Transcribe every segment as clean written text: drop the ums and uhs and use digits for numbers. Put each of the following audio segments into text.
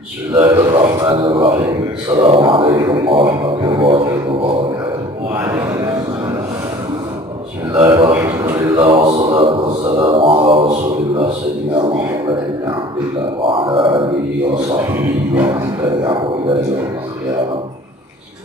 Bismillahirrahmanirrahim. Assalamualaikum warahmatullahi wabarakatuh. Bismillahirrahmanirrahim. Wassalatu wassalamu ala Rasulillah Sayyidina Muhammad ibn Abdillah wa ala alihi wa sahbihi wa man tabi'ahu ila yaumil qiyamah.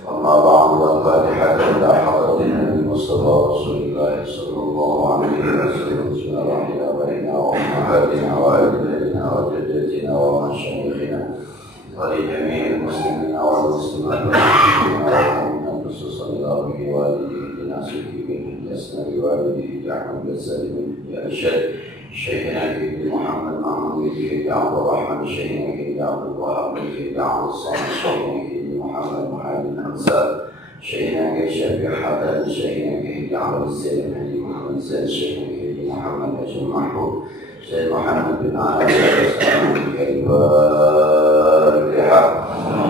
Amma ba'du, al-Fatihah ila hadratin Nabi Mustafa Rasulillah sallallahu alaihi wasallam. Bismillahirrahmanirrahim. Wa ummahatina wa ajdadina wa jaddatina wa masyayikhina ولجميع المسلمين والمسلمات والمؤمنين خصوصا لله بوالده بناصره بالحسن بوالده جعفر السليم الشيخ شيخنا سيدي محمد محمود سيدي عبد الرحمن شيخنا سيدي عبد الوهاب سيدي عبد الصمد شيخنا سيدي محمد محمد الانصار شيخنا شفيع حسن شيخنا سيدي عبد السليم سيدي محمد سيد شيخنا سيدي محمد هاشم محمود سيد محمد بن علي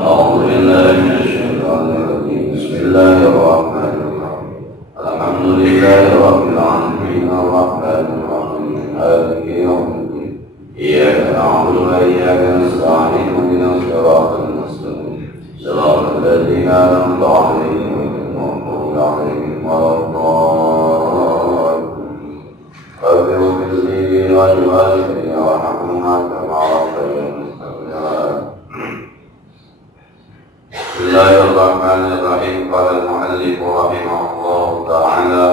أعوذ بالله من الشيطان الرجيم بسم الله الرحمن الرحيم الحمد لله رب العالمين الرحمن الرحيم مالك يوم الدين إياك نعبد وإياك نستعين اهدنا الصراط المستقيم صراط الذين أنعمت عليهم غير المغضوب عليهم ولا الضالين رب اغفر لي ولوالدي وارحمهما كما ربياني صغيرا. Bismillahirrahmanirrahim. Qala al-mu'allif rahimahullah ta'ala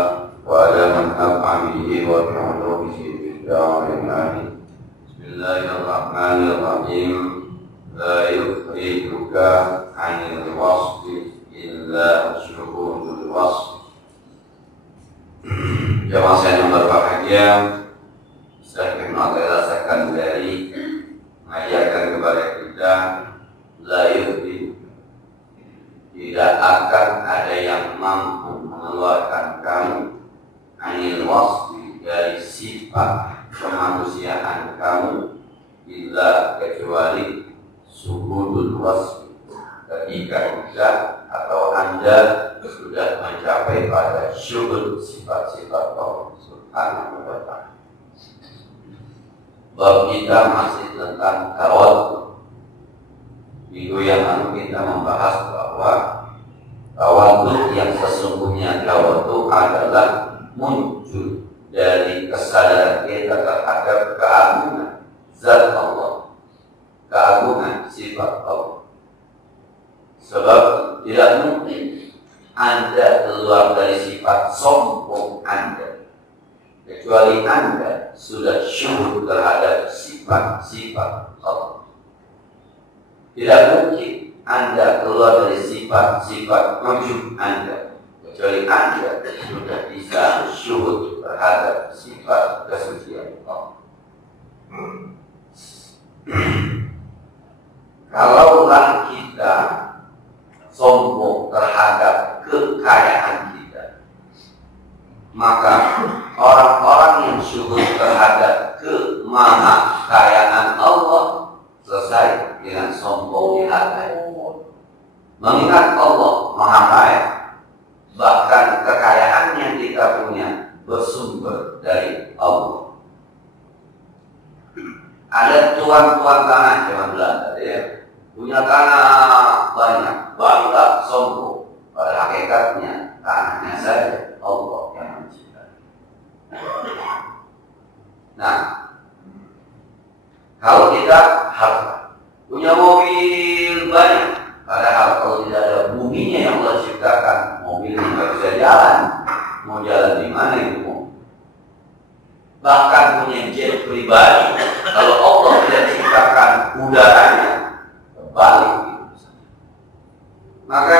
wa ala man naf'a bihi wa bi'ulumihi fid darin amin. Bismillahirrahmanirrahim. La yukhrijuka 'anil wasfi illa syuhudul wasf. Jamaah saya yang berbahagia, saya kenal rasakan dari mengajarkan kepada kita la yukhrijuka, tidak akan ada yang mampu mengeluarkan kamu anil wasfi, dari sifat kemanusiaan kamu, illa kecuali suhudul wasfi, ketika kita atau anda sudah mencapai pada syuhud sifat-sifat Allah Subhanahu wa ta'ala. Bab kita masih tentang tawadhu. Minggu yang lalu kita membahas bahwa tawadhu yang sesungguhnya tawadhu adalah muncul dari kesadaran kita terhadap keagungan zat Allah, keagungan sifat Allah. Sebab tidak mungkin Anda keluar dari sifat sombong Anda kecuali Anda sudah syuhud terhadap sifat-sifat Allah. Tidak mungkin Anda keluar dari sifat-sifat ujub Anda kecuali Anda sudah bisa syuhud terhadap sifat kesucian Allah. Kalaulah kita sombong terhadap kekayaan kita, maka orang-orang yang syuhud terhadap kemahakayaan Allah selesai dengan sombong di hati. Mengingat Allah Maha Kaya, bahkan kekayaan yang kita punya bersumber dari Allah. Ada tuan-tuan tanah zaman Belanda, ya, punya tanah banyak, bangga sombong. Pada hakikatnya tanahnya saja Allah yang menciptakan. Nah, kalau kita harta, punya mobil banyak, padahal kalau tidak ada buminya yang Allah ciptakan, mobil tidak bisa jalan. Mau jalan di mana itu mobil? Bahkan punya jet pribadi, kalau Allah tidak ciptakan udaranya, terbalik itu. Maka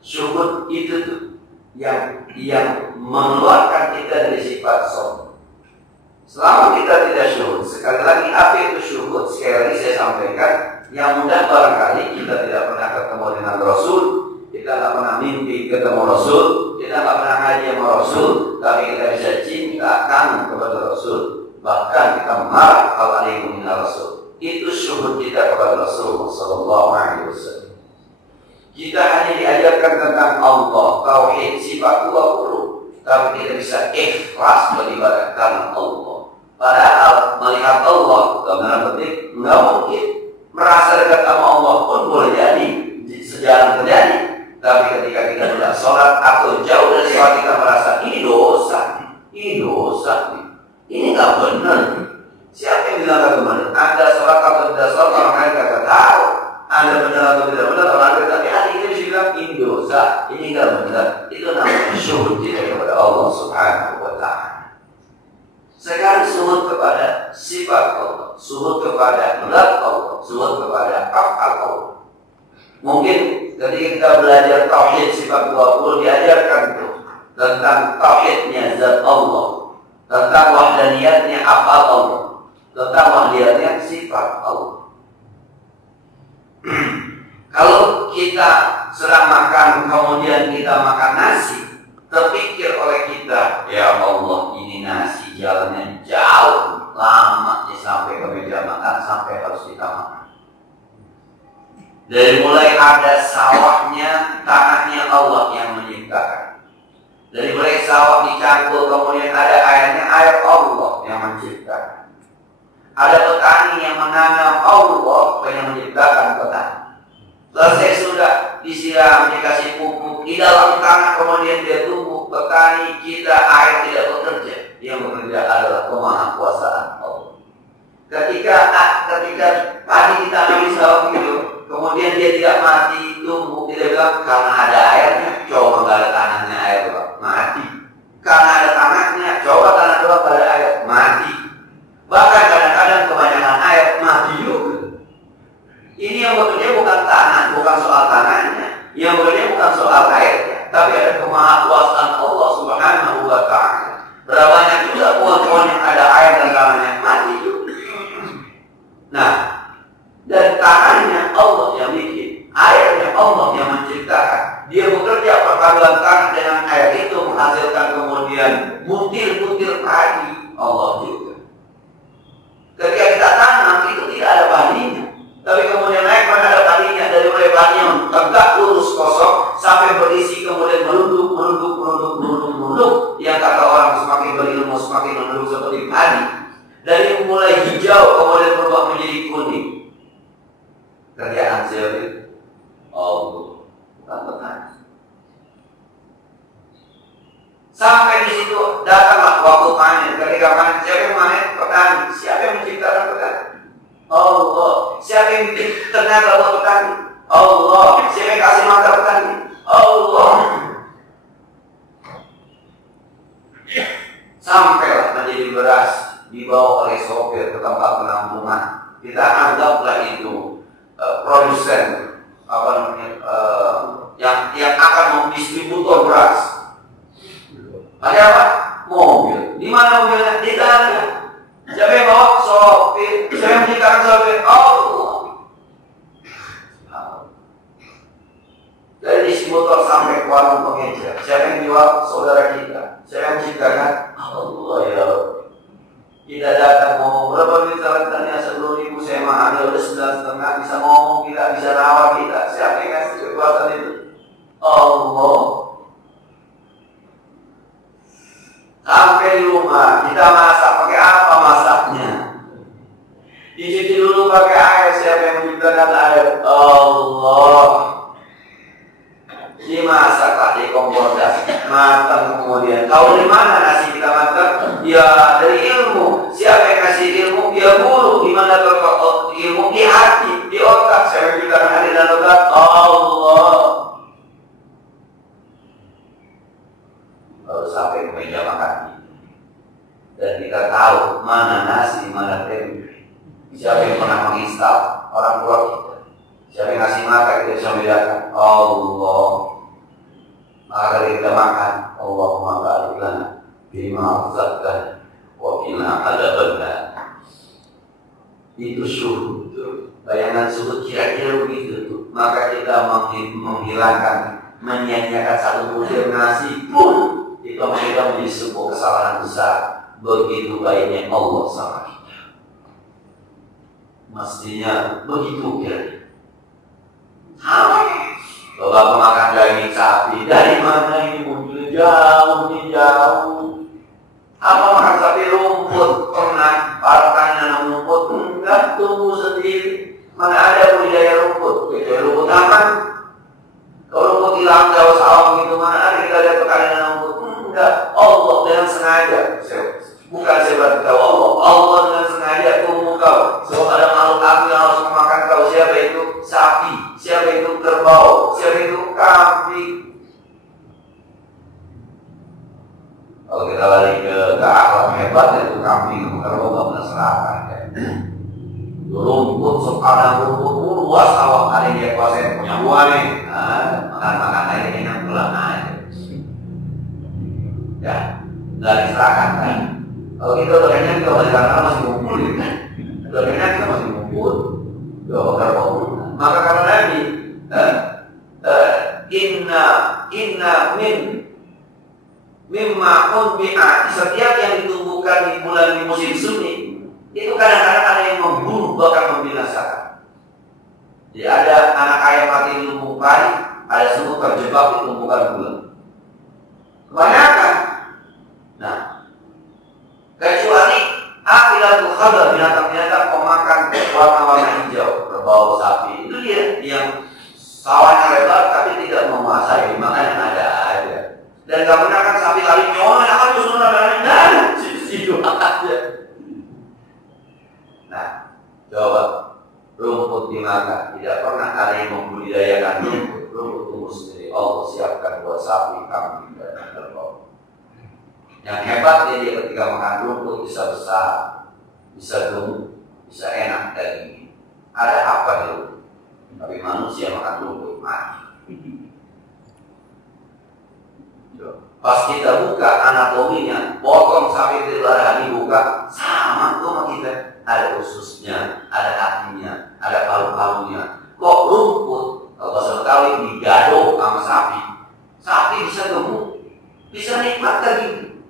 syukur itu tuh yang mengeluarkan kita dari sifat sombong. Selama kita tidak syuhud, sekali lagi apa itu syuhud? Sekali lagi saya sampaikan, yang mudah barangkali kita tidak pernah ketemu dengan Rasul, kita tidak pernah mimpi ketemu Rasul, kita tidak pernah ngaji sama Rasul, tapi kita bisa cinta kangen kepada Rasul, bahkan kita marah kalau ada yang menghina Rasul. Itu syuhud kita kepada Rasul Sallallahu Alaihi Wasallam. Kita hanya diajarkan tentang Allah, tauhid, sifat 20, tapi tidak bisa ikhlas beribadah karena Allah. Padahal melihat Allah dalam petik nggak mungkin merasa dekat sama bilang kemana? Anda sholat atau tidak sholat, orang lain kata tahu. Anda benar atau tidak benar, orang lain tapi hati itu bilang ini dosa, ini enggak benar. Itu namanya syuhud kita kepada Allah Subhanahu wa Ta'ala. Sekarang syuhud kepada sifat Allah, syuhud kepada zat Allah, syuhud kepada af'al Allah. Mungkin ketika kita belajar tauhid sifat 20 diajarkan itu tentang tauhidnya zat Allah, tentang wahdaniyatnya af'al Allah, tentang wahdaniyatnya sifat Allah. Kalau kita sedang makan kemudian kita makan nasi, terpikir oleh kita, ya Allah ini nasi jalannya jauh, lama sampai ke meja makan, sampai harus kita makan. Dari mulai ada sawahnya, tanahnya Allah yang menciptakan. Dari mulai sawah dicampur, kemudian ada airnya, air Allah yang menciptakan. Ada petani yang menanam, Allah yang menciptakan petani. Selesai sudah disiram, dikasih pupuk di dalam tanah, kemudian dia tumbuh. Petani kita, air tidak bekerja. Yang bekerja adalah kemahakuasaan Allah. Ketika padi ditanam di sawah itu, kemudian dia tidak mati, tumbuh, tidak bilang karena ada airnya, coba nggak ada tanahnya air doang, mati. Karena ada tanahnya, coba tanah doang nggak ada air, mati. Bahkan kadang-kadang kebanyakan air, mati juga. Ini yang bekerja bukan tanah, bukan soal tanahnya, yang bekerja bukan soal airnya, tapi ada kemahakuasaan Allah Subhanahu wa Ta'ala. Berapa banyak juga pohon-pohon yang ada air dan tanahnya mati juga. Nah, dan tanahnya Allah yang bikin, airnya Allah yang menciptakan. Dia bekerja perpaduan tanah dengan air itu menghasilkan kemudian butir-butir padi Allah juga. Ketika kita tanam itu tidak ada padinya, tapi kemudian naik pada ada padinya, dari mulai padi yang tegak lurus kosong sampai berisi kemudian merunduk. Yang kata orang semakin berilmu semakin merunduk seperti padi. Dari mulai hijau kemudian berubah menjadi kuning. Kerjaan siapa? Allah, bukan petani. Sampai di situ datanglah waktu panen. Ketika panen, siapa yang panen? Petani. Siapa yang menciptakan petani? Allah. Siapa yang bikin tenaga buat petani? Allah. Siapa yang kasih makan petani? Allah. Sampailah menjadi beras dibawa oleh sopir ke tempat penampungan. Kita anggaplah itu produsen yang akan mendistributor beras. Ada apa? Mobil. Di mana mobilnya? Di dalam. Siapa yang bawa? Sopir. Siapa yang menciptakan sopir? Allah. Dari distributor sampai ke warung pengecer. Siapa yang jual? Saudara kita. Siapa yang menciptakan? Allah ya. Kita datang ngomong berapa duit sarantannya 10.000, saya mahal udah 9,5, bisa ngomong kita, bisa rawat kita. Siapa yang kasih kekuatan itu? Allah. Sampai di rumah kita masak pakai apa masaknya? Dicuci dulu pakai air. Siapa yang menciptakan air? Allah. Dimasaklah di kompor gas matang, kemudian tahu dari mana nasi kita matang? Ya dari ilmu. Siapa yang kasih ilmu? Ya guru. Di mana terletak ilmu? Di hati, di otak. Siapa yang menciptakan hati dan otak? Allah. Baru sampai ke meja makan dan kita tahu mana nasi, mana tempe. Siapa yang pernah menginstal? Orang tua kita. Siapa yang ngasih makan? Kita bisa membedakan. Allah. Maka kita makan, Allahumma barik lana bima razaqtana wa qina adzabannar. Itu syuhud. Bayangan syuhud kira-kira begitu tuh. Maka kita menghilangkan, menyia-nyiakan satu butir nasi pun itu kita menjadi sebuah kesalahan besar. Begitu baiknya Allah sama kita. Mestinya begitu kira-kira. Bapak makan daging sapi, dari mana ini muncul? Jauh. Apa makan sapi? Rumput. Pernah partanya nanam rumput? Enggak, tumbuh sendiri. Mana ada budidaya rumput? Kecuali rumput aman. Kalau rumput hilang jauh sawah gitu, mana ada kita lihat petani nanam rumput? Enggak, Allah dengan sengaja. Bukan saya beritahu Allah dengan sengaja tumbuh ke Allah menserahkan kan. Rumput sekarang rumput luas awak ada dia kuasa punya buah nih. Makan aja enak pulang aja. Ya, nggak diserahkan kan. Kalau kita doanya kita balikan masih ngumpul kan. Doanya kita masih ngumpul. Maka karena Nabi inna mimma unbi'a, setiap yang ditumbuhkan di bulan di musim semi itu kadang-kadang ada yang membunuh bahkan membinasakan. Jadi ada anak ayam mati di lumbung padi, ada semut terjebak di tumbukan bulan. Kebanyakan. Nah, kecuali akilatul khadar, binatang-binatang pemakan warna-warna hijau, berbau sapi, itu dia yang sawahnya lebar tapi tidak menguasai, makanya ada aja. Dan gak pernah kan sapi lari nyonya kan justru dan situ aja. Nah, coba rumput dimakan, tidak pernah ada yang membudidayakan rumput tumbuh sendiri. Allah siapkan buat sapi, kambing dan kerbau. Yang hebatnya dia ketika makan rumput bisa besar, bisa gemuk, bisa enak daging. Ada apa di rumput? Tapi manusia makan rumput mati. Pas kita buka anatominya, potong sapi itu darah dibuka, sama tuh sama kita. Ada ususnya, ada hatinya, ada paru-parunya. Kok rumput, kalau bahasa Betawi digaduk sama sapi, sapi bisa gemuk, bisa nikmat daging.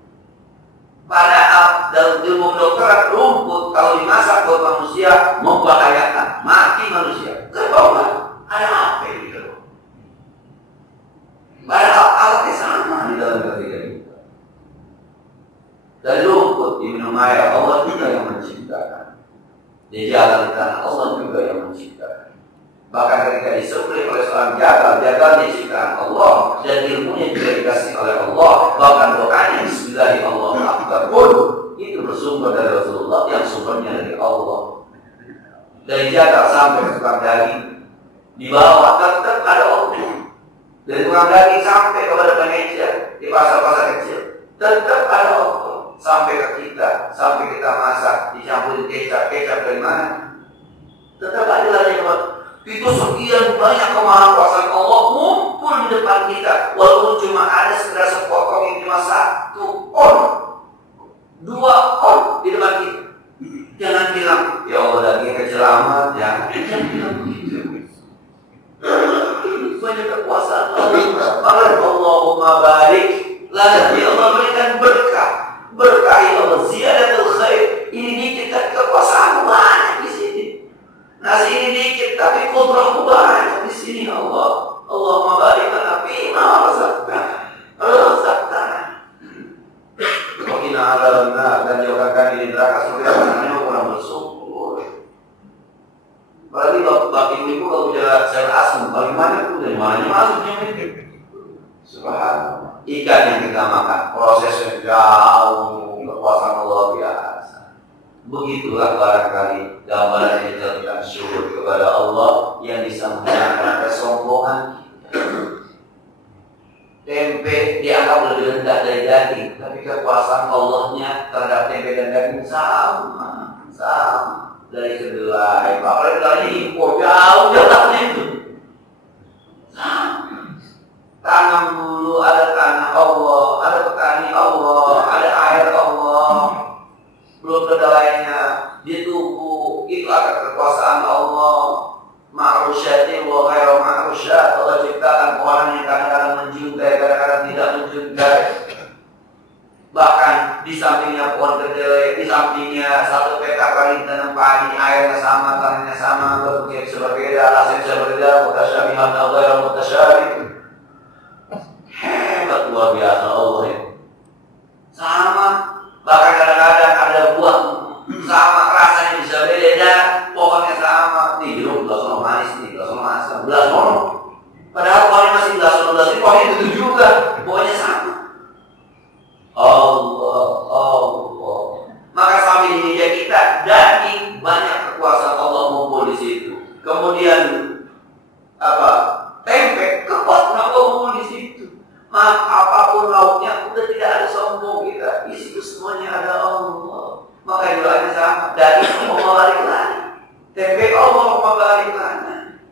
Padahal dalam ilmu kedokteran rumput kalau dimasak buat manusia membahayakan, mati manusia. Kenapa? Ada apa gitu? Padahal alatnya sama di dalam ketiga kita. Dari rumput diminum air, Allah juga yang menciptakan. Di jalan di tanah, Allah juga yang menciptakan. Bahkan ketika disembelih oleh seorang jagal diciptakan Allah dan ilmunya juga dikasih oleh Allah. Bahkan doanya Bismillahirrahmanirrahim Akbar pun itu bersumber dari Rasulullah yang sumbernya dari Allah. Dari jagal sampai ke tukang daging di bawah tetap ada Allah. Dari tukang daging sampai kepada pengecer di pasar-pasar kecil tetap ada Allah. Sampai ke kita, sampai kita masak dicampurin kecap dari mana? Tetap ada lagi teman. Itu sekian banyak kemahakuasaan Allah mumpul di depan kita, walaupun cuma ada sekedar sepotong yang cuma 1 on, 2 on di depan kita. Jangan bilang ya Allah daging kecil amat, jangan bilang begitu. Banyak kekuasaan Allah. Allahumma barik lana, ya Allah berikan berkah ya Allah, ziyadatul khair. Ini dikit tapi kekuasaan banyak di sini. Nasi ini dikit tapi kudrahmu banyak di sini Allah. Allahumma barik lana fima razaqtana. Waqina adzabannar, dan jauhkan kami dari neraka seperti apa namanya kurang bersyukur. Berarti bapak ibu kalau bicara secara asam, bagaimana tuh dari mana masuknya itu? Subhanallah. Ikan yang kita makan prosesnya jauh, kekuasaan Allah biasa. Begitulah barangkali gambaran yang dijadikan syukur kepada Allah yang bisa menghilangkan kesombongan. Tempe dianggap lebih rendah dari daging, tapi kekuasaan Allahnya terhadap tempe dan daging sama dari kedelai. Apalagi kedelai impor jauh jalannya itu. Tanam dulu, ada tanah Allah, ada petani Allah, ada air Allah. Belum kedelainya ditubuh, itu akan kekuasaan Allah. Ma'rusyati wa ghairu ma'rusyat. Allah ciptakan orang yang kadang-kadang menjuntai, kadang-kadang tidak menjuntai. Bahkan di sampingnya pohon kedelai, di sampingnya 1 petak lagi tanam padi, airnya sama, tanahnya sama, bentuknya bisa berbeda, rasanya bisa berbeda, mutasyabihan wa ghairu mutasyabih. Hebat luar biasa Allah ya. Sama, bahkan kadang-kadang ada buah sama, rasanya bisa beda, pohonnya sama. Nih jeruk belas ono manis, nih belas ono asam, belas ono. Padahal pohonnya masih belas ono, ini pohonnya itu juga, pohonnya sama. Allah. Maka sampai di meja kita daging banyak kekuasaan Allah mumpul di situ. Kemudian tempe kekuasaan Allah mumpul di situ. Apapun lauknya udah tidak ada sombong kita. Di situ semuanya ada Allah. Maka doanya sama, daging mau balik lagi, tempe mau balik lagi,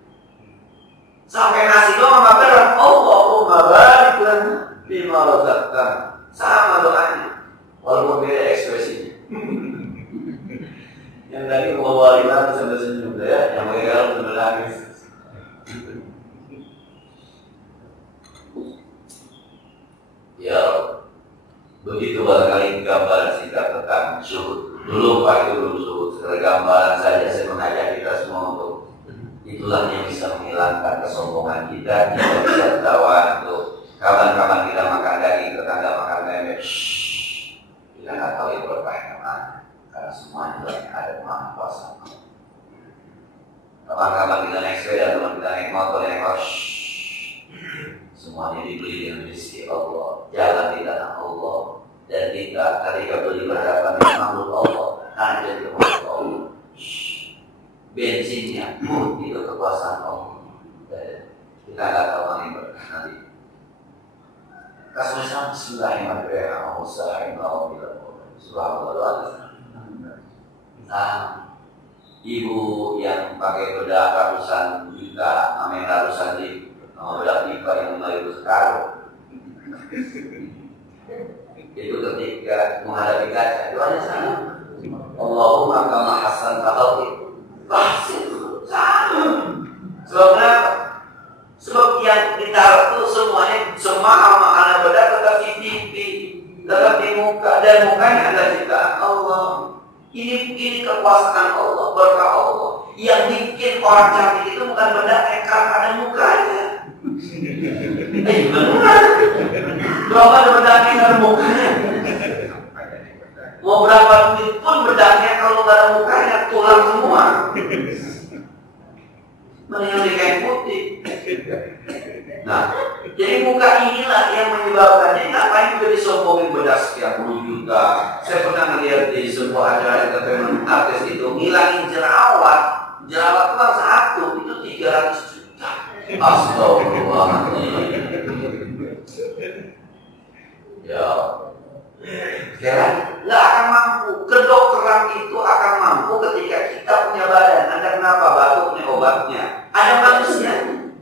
sampai nasi doang makan Allahumma barik lana bima razaqtana. Sama doanya, walaupun beda ekspresinya. Yang tadi mau balik lagi sambil senyum ya, yang mereka sambil nangis. Ya, begitu barangkali gambaran singkat tentang syuhud. Dulu Pak itu belum syuhud, sekedar gambaran saja saya mengajak kita semua untuk itulah yang bisa menghilangkan kesombongan kita. Kita bisa tertawa untuk kawan-kawan kita makan daging, tetangga makan tempe. Kita nggak tahu yang berkah mana, karena semuanya ada Maha Kuasa. Kawan-kawan kita naik sepeda, teman kita naik motor, naik kos. Semuanya dibeli dengan rezeki Allah, jalan di tanah Allah, dan kita ketika beli berhadapan dengan makhluk Allah, hanya di makhluk Allah. Bensinnya pun itu kekuasaan Allah. Kita nggak tahu mana yang berkah nanti. Kasusnya Bismillahirrahmanirrahim. Ibu yang pakai bedak ratusan juta, amin ratusan ribu. Bedak pipa yang 5.000 sekarang itu ketika menghadapi kaca doanya sama, Allahumma kama hasan ta'alki bahsin sama. Sebab kenapa? Sebab yang ditaruh itu semuanya, semua anak bedak tetap di pipi, tetap di muka, dan mukanya adalah ciptaan Allah. Ini kekuasaan Allah, berkah Allah. Yang bikin orang cantik itu bukan bedaknya, karena ada mukanya. Benar. Berapa ada bedaknya ada mukanya? Mau berapa duit pun bedaknya kalau nggak ada mukanya tulang semua. Mana yang dikain putih? Nah, jadi muka inilah yang menyebabkan. Jadi ngapain juga disombongin bedak sekian puluh juta? Saya pernah melihat di sebuah acara entertainment artis itu ngilangin jerawat cuma satu itu 300 juta. Astagfirullahaladzim. Ya, sekarang nggak akan mampu. Kedokteran itu akan mampu ketika kita punya badan. Anda kenapa batuk punya obatnya? Ada manusianya.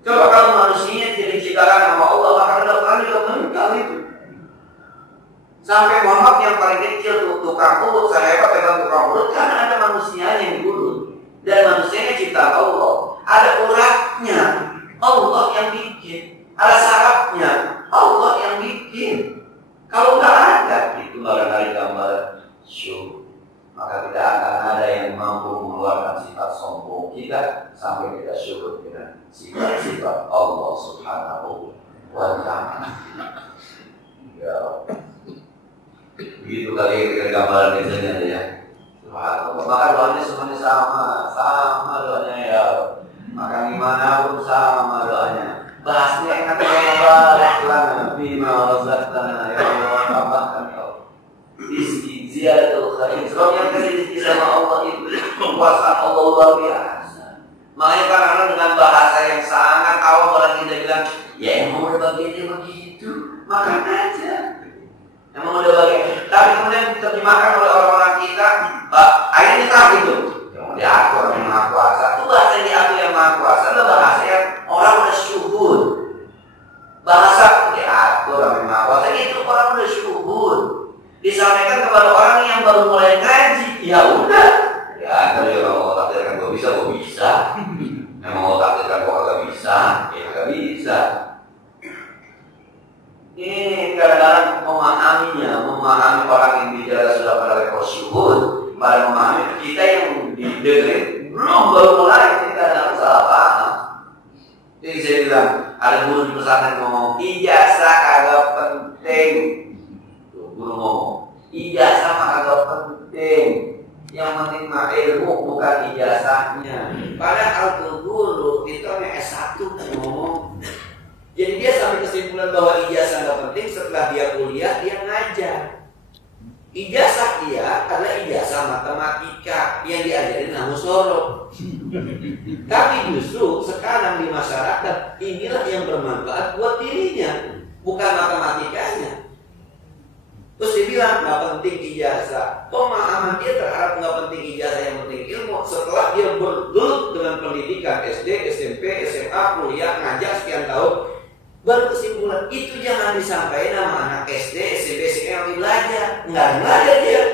Coba kalau manusia tidak diciptakan sama Allah, maka kedokteran juga meninggal itu. Sampai Muhammad yang paling kecil tukang urut, saya hebat tentang tukang urut karena ada manusianya yang diurut. Dan manusianya ciptaan Allah. Ada uratnya, Allah yang bikin. Ada sarafnya, Allah yang bikin. Kalau nggak ada, itu barangkali gambar syukur. Maka tidak akan ada yang mampu mengeluarkan sifat sombong kita sampai kita syukur dengan sifat-sifat Allah Subhanahu wa Ta'ala. Ya, begitu kali gambaran kecilnya ya. Subhanallah. Maka doanya semuanya sama doanya ya. Maka gimana pun sama doanya. Bahasnya enak banget lah. Bima razaqtana ya Allah, tambahkan ya Allah. Rizki ziyadatul khair. Sebab yang kasih sama Allah itu kekuasaan Allah luar biasa. Makanya kadang-kadang dengan bahasa yang sangat awam orang kita bilang, ya emang udah bagiannya begitu, makan aja. Emang udah bagian. Tapi kemudian diterjemahkan oleh orang-orang kita, akhirnya tak itu. Yang diatur yang maha kuasa. Itu bahasa yang diatur yang maha kuasa adalah bahasa yang orang udah syuhud. Bahasa diatur yang maha kuasa itu orang udah syuhud. Disampaikan kepada orang yang baru mulai ngaji, ya udah. Ya kalau ya mau takdirkan gue bisa. Memang mau takdirkan gue gak bisa, ya gak bisa. Ini kadang-kadang memahami orang yang bicara sudah pada level syuhud, pada memahami kita yang didengerin belum baru mulai kita ada salah paham. Jadi saya bilang ada guru di pesantren ngomong ijazah kagak penting. Guru ngomong ijazah mah kagak penting. Yang penting mah ilmu bukan ijazahnya. Padahal tuh guru itu hanya S1 ngomong. Jadi dia sampai kesimpulan bahwa ijazah nggak penting setelah dia kuliah dia ngajar. Ijazah dia adalah ijazah matematika yang diajarin Namu Soro. Tapi justru sekarang di masyarakat inilah yang bermanfaat buat dirinya, bukan matematikanya. Terus dia bilang nggak penting ijazah. Pemahaman dia terhadap nggak penting ijazah, yang penting ilmu. Setelah dia bergelut dengan pendidikan SD, SMP, SMA, kuliah, ngajar sekian tahun, baru kesimpulan itu jangan disampaikan sama anak SD, SMP, SMA yang belajar. Nggak belajar dia.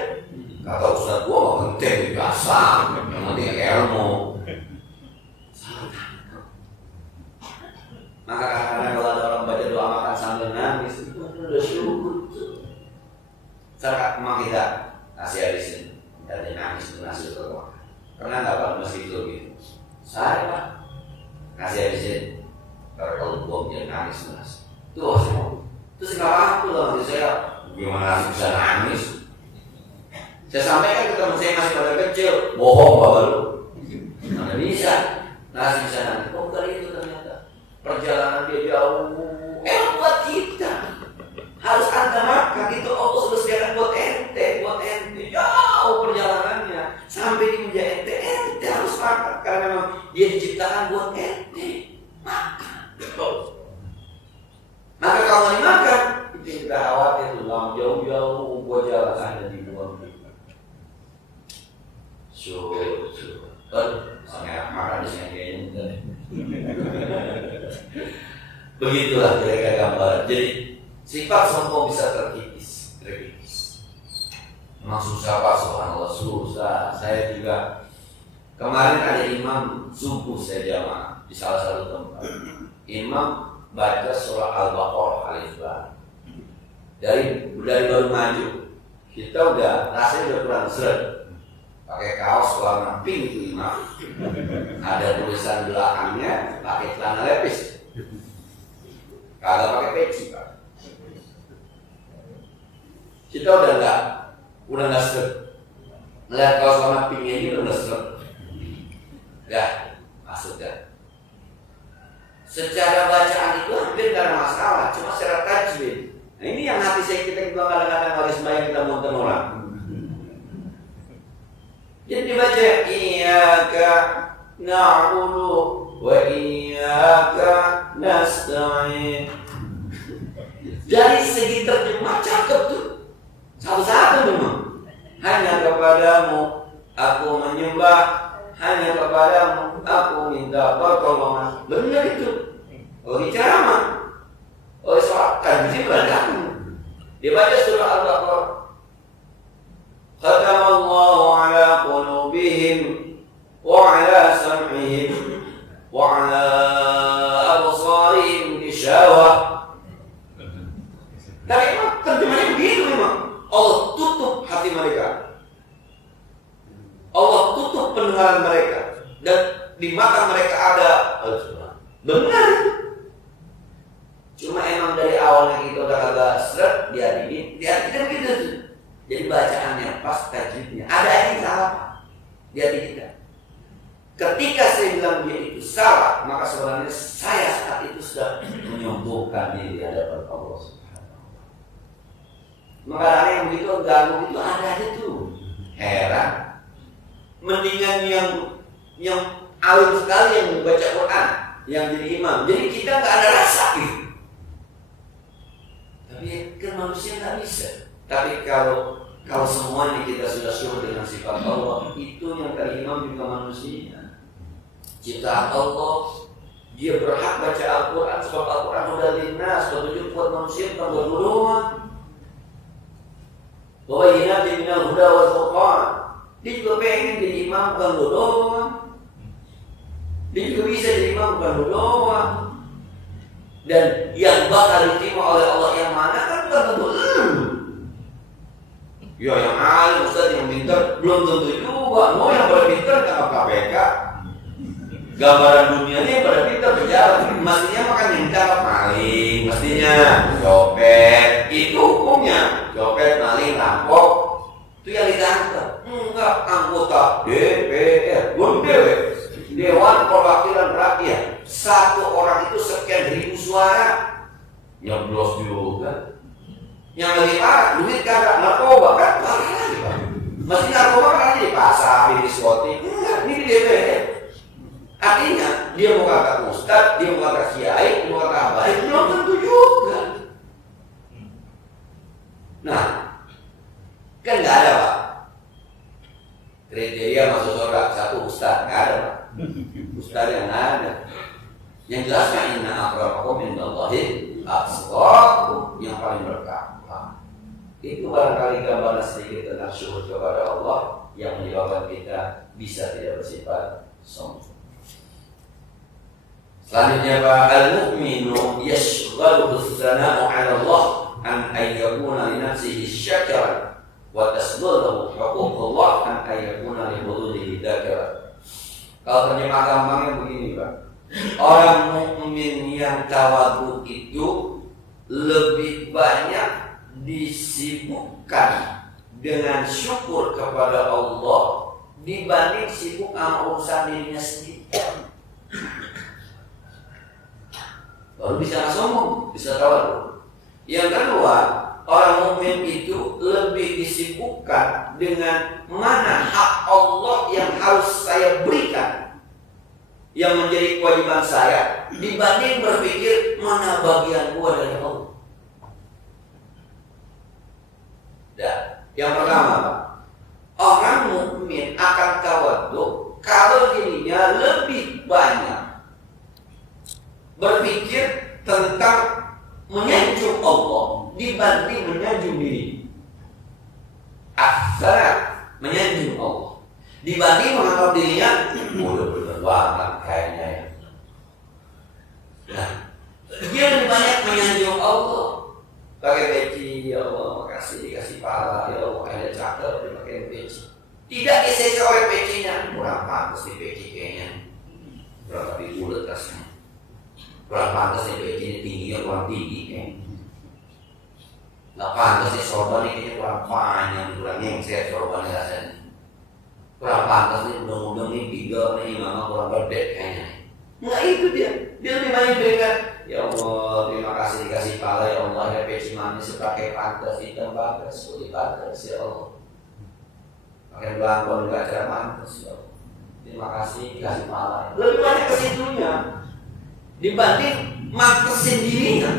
Kata Ustaz gua nggak penting biasa, yang penting ilmu. Maka kadang-kadang kalau ada orang baca doa makan sambil nangis, itu udah syukur. Sekarang memang kita kasih habisin, dan dia nangis itu nasi keluar. Pernah nggak Pak meski itu gitu? Saya Pak kasih habisin, kalau bom dia nangis nasi. Itu semua. Terus nggak aku loh, saya gimana bisa nangis? Saya sampaikan ke teman saya masih pada kecil, bohong Bapak lu. Mana bisa? Nasi bisa nangis. Oh kali itu ternyata perjalanan dia jauh. Buat kita. Harus ada makan itu Allah sudah sediakan buat ente jauh perjalanannya sampai di meja ente harus makan karena memang dia diciptakan buat ente makan. Maka kalau dimakan itu yang kita khawatir tuh jauh-jauh buat jalan ada di luar kita. Sangat makan di sini kayaknya. Begitulah kira-kira gambaran. Jadi sifat sombong bisa terkikis. Memang susah Pak, subhanallah susah. Saya juga kemarin ada imam subuh saya jamaah di salah satu tempat. Imam baca surah Al-Baqarah alif ba. Dari baru maju, kita udah rasanya udah kurang seret. Pakai kaos warna pink itu imam. Ada tulisan belakangnya pakai celana lepis. Kagak pakai peci Pak. Kita udah nggak seret. Melihat kaos warna pink ini udah seret. Dah, masuk dah. Secara bacaan itu hampir nggak ada masalah, cuma secara tajwid. Nah ini yang hati saya kita bilang kadang-kadang kalau sembahyang kita muntah orang. Jadi dibaca iyyaka na'budu wa iyyaka nasta'in. Dari segi terjemah cakep tuh. Satu-satu memang. Hanya kepadamu aku menyembah, hanya kepadamu aku minta pertolongan. Benar itu. Oleh ceramah, oleh sholat tajwid beragam. Dibaca surah Al-Baqarah. Khatamallahu ala qulubihim wa ala sam'ihim wa ala absarihim ghishawah. Tapi memang terjemahnya begitu memang. Allah tutup hati mereka. Allah tutup pendengaran mereka. Dan di mata mereka ada benar. Cuma emang dari awalnya kita udah agak seret, dia tidak begitu. Jadi bacaannya pas, tajwidnya ada yang salah. Dia tidak. Ketika saya bilang dia itu salah, maka sebenarnya saya saat itu sudah menyombongkan diri di hadapan Allah Subhanahu. Maka ada yang begitu ganggu itu ada aja tuh. Heran. Mendingan yang alim sekali yang membaca Quran, yang jadi imam. Jadi kita nggak ada rasa gitu. Tapi kan manusia nggak bisa. Tapi kalau semuanya kita sudah syukur dengan sifat Allah, itu yang terimam juga manusia. Ciptaan Allah, dia berhak baca Al-Quran sebab Al-Quran udah linnas, petunjuk buat manusia bukan buat doang. Bahwa yinatin minal huda wal furqan. Dia juga pengen jadi imam bukan doang. Dia juga bisa jadi imam bukan doang. Dan yang bakal diterima oleh Allah yang mana kan bukan tentu ya yang alim, ustaz yang pintar belum tentu juga. Mau yang pada pintar kan KPK. Gambaran dunianya yang pada pintar berjalan. Mestinya makan yang ditangkap maling, mestinya copet. Itu hukumnya. Copet, maling, rampok itu yang ditangkap. Enggak, anggota DPR, Dewan Perwakilan Rakyat. Satu orang itu sekian ribu suara. Nyoblos juga. Yang lebih parah, duit kagak, narkoba kan parah lagi Pak. Mesti narkoba kan di pasar, di diskotik. Enggak, ini di DPR. Artinya dia mau kata ustad, dia mau kata kiai, dia mau kata apa, belum tentu juga. Nah, Kriteria masuk surga satu ustaz, nggak ada Pak. Ustaz yang ada. Yang jelasnya inna akramakum indallahi atqakum, yang paling bertakwa. Itu barangkali gambaran sedikit tentang syukur kepada Allah yang menyebabkan kita bisa tidak bersifat sombong. Selanjutnya Pak, al-mu'minu yashghaluhu as-sana'u 'ala Allah an ayyakuna li nafsihi syakran wa tasdulu huququllah an ayyakuna li hududihi dzakara. Kalau terjemah gampangnya begini Pak, orang mukmin yang tawadhu itu lebih banyak disibukkan dengan syukur kepada Allah dibanding sibuk sama urusan dirinya sendiri. Baru bisa sombong, bisa tawadhu. Yang kedua, orang mukmin itu lebih disibukkan dengan mana hak Allah yang harus saya berikan, yang menjadi kewajiban saya, dibanding berpikir mana bagian gua dari Allah. Dan yang pertama, orang mukmin akan tawadhu kalau dirinya lebih banyak berpikir tentang menyanjung Allah dibanding menyanjung diri. Akhirnya menyanjung Allah dibanding menganggap dirinya udah bener banget kayaknya ya. Nah, dia lebih banyak menyanjung Allah. Pakai peci, ya Allah makasih dikasih pahala, ya Allah ada cakep dipakai peci. Tidak disesuaikan oleh pecinya, kurang pantas di peci kayaknya, kurang lebih bulat rasanya, kurang pantas di pecinya tingginya kurang tinggi kayaknya. Nggak pantas nih sorban ini kayaknya kurang panjang, kurang nyengset sorbannya rasanya. Kurang pantas nih undang-undang nih tiga nih mama kurang gede kayaknya. Nggak itu dia lebih banyak berikan. Ya Allah terima kasih dikasih pahala ya Allah ya peci manis pakai pantas hitam bagus kulit pantas ya Allah. Pakai belangkon juga cara pantas ya Allah. Terima kasih dikasih pahala. Lebih banyak kesitunya dibanding mantesin dirinya.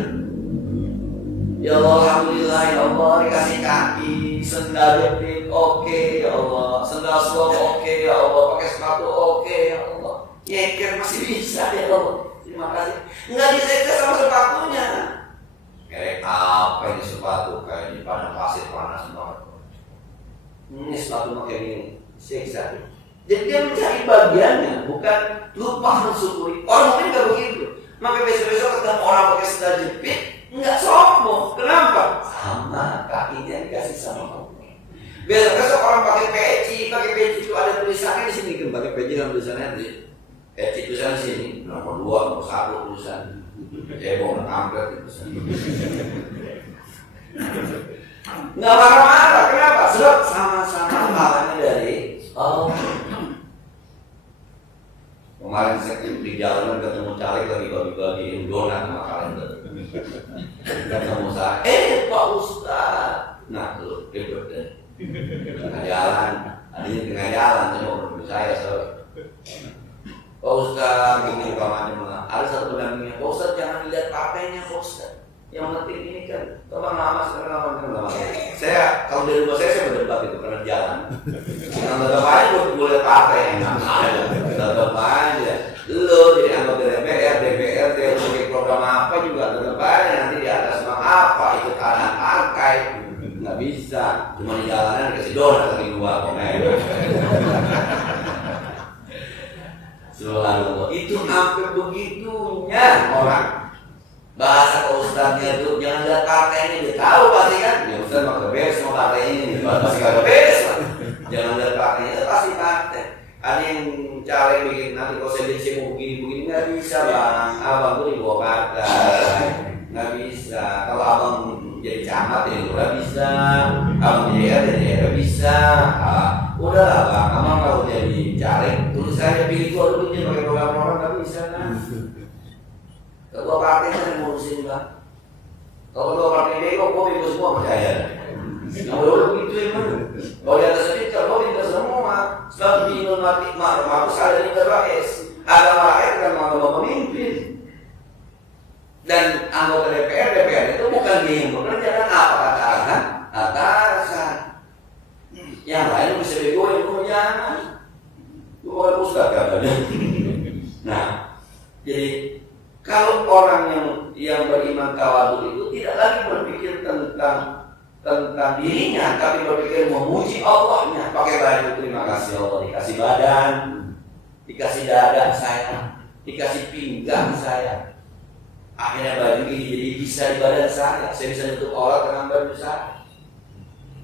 Ya Allah, alhamdulillah ya Allah dikasih kaki, sendal jepit oke ya Allah, sendal suam oke ya Allah, pakai sepatu oke ya Allah, nyeker masih bisa ya Allah, terima kasih. Nggak diseker sama sepatunya. Kayak apa ini sepatu kayak di padang pasir panas banget. Ini sepatu pakai ini, siksa. Jadi dia mencari bagiannya, bukan lupa mensyukuri. Orang mungkin nggak begitu. Maka besok-besok ketemu orang pakai sendal jepit, nggak sombong. Kenapa? Sama kakinya dikasih sama Allah. Besok-besok orang pakai peci itu ada tulisannya di sini kan, pakai peci dan tulisannya di peci tulisannya di sini. Nomor 2, nomor 1 tulisan. Cebong dan kampret tulisan. Nggak marah-marah. Kenapa? Sebab sama-sama pahalanya dari Allah. Kemarin saya di jalanan ketemu caleg lagi bagi-bagiin donat sama kalender. Ketemu saya, Pak Ustaz. Nah, lu ribet deh. Tengah jalan, adanya tengah jalan, saya mau bertemu saya. Pak Ustaz, begini umpamanya, ada satu pendampingnya. Pak Ustaz jangan lihat partainya, Pak Ustaz. Yang penting ini kan, tolong lama sekarang lama. Saya kalau dari rumah saya berdebat itu karena jalan. Yang tetap aja gue lihat partai enak aja, tetap aja. Lo jadi anggota DPR, DPRD, sebagai program apa juga tetap aja nanti di atas apa ikut kanan partai nggak bisa, cuma di jalanan kasih donat lagi 2 komen. Subhanallah, itu hampir begitunya orang. Bahasa ke ustaznya itu jangan lihat partainya, dia tahu pasti kan. Ya ustaz maka beres sama partai ini, pasti kagak beres lah. Jangan lihat partainya, itu pasti partai. Ada yang caleg bikin nanti kalau saya mau begini nggak bisa bang. Abang tuh di bawah partai, nggak bisa. Kalau abang jadi camat ya udah bisa. Abang jadi RT ya bisa. Udah lah bang, abang kalau jadi caleg tulis saya pilih gua dulu pakai program-program nggak bisa kan. Ketua partai saya ngurusin bang. Kalau ketua partai bego, gue bego semua percaya. Yang udah begitu emang. Kalau di atas speaker, gue bego semua. Sebab bingung mati aku sadar ini terbaik. Agama rakyat kan mau pemimpin. Dan anggota DPR itu bukan dia yang bekerja kan apa kata atasan. Yang lain bisa begoin, jangan. badan. Nah, jadi kalau orang yang beriman tawadhu itu tidak lagi berpikir tentang dirinya, tapi berpikir memuji Allahnya. Pakai baju, terima kasih Allah dikasih badan, dikasih dada saya, dikasih pinggang saya. Akhirnya baju ini jadi bisa di badan saya bisa nutup aurat dengan baju saya.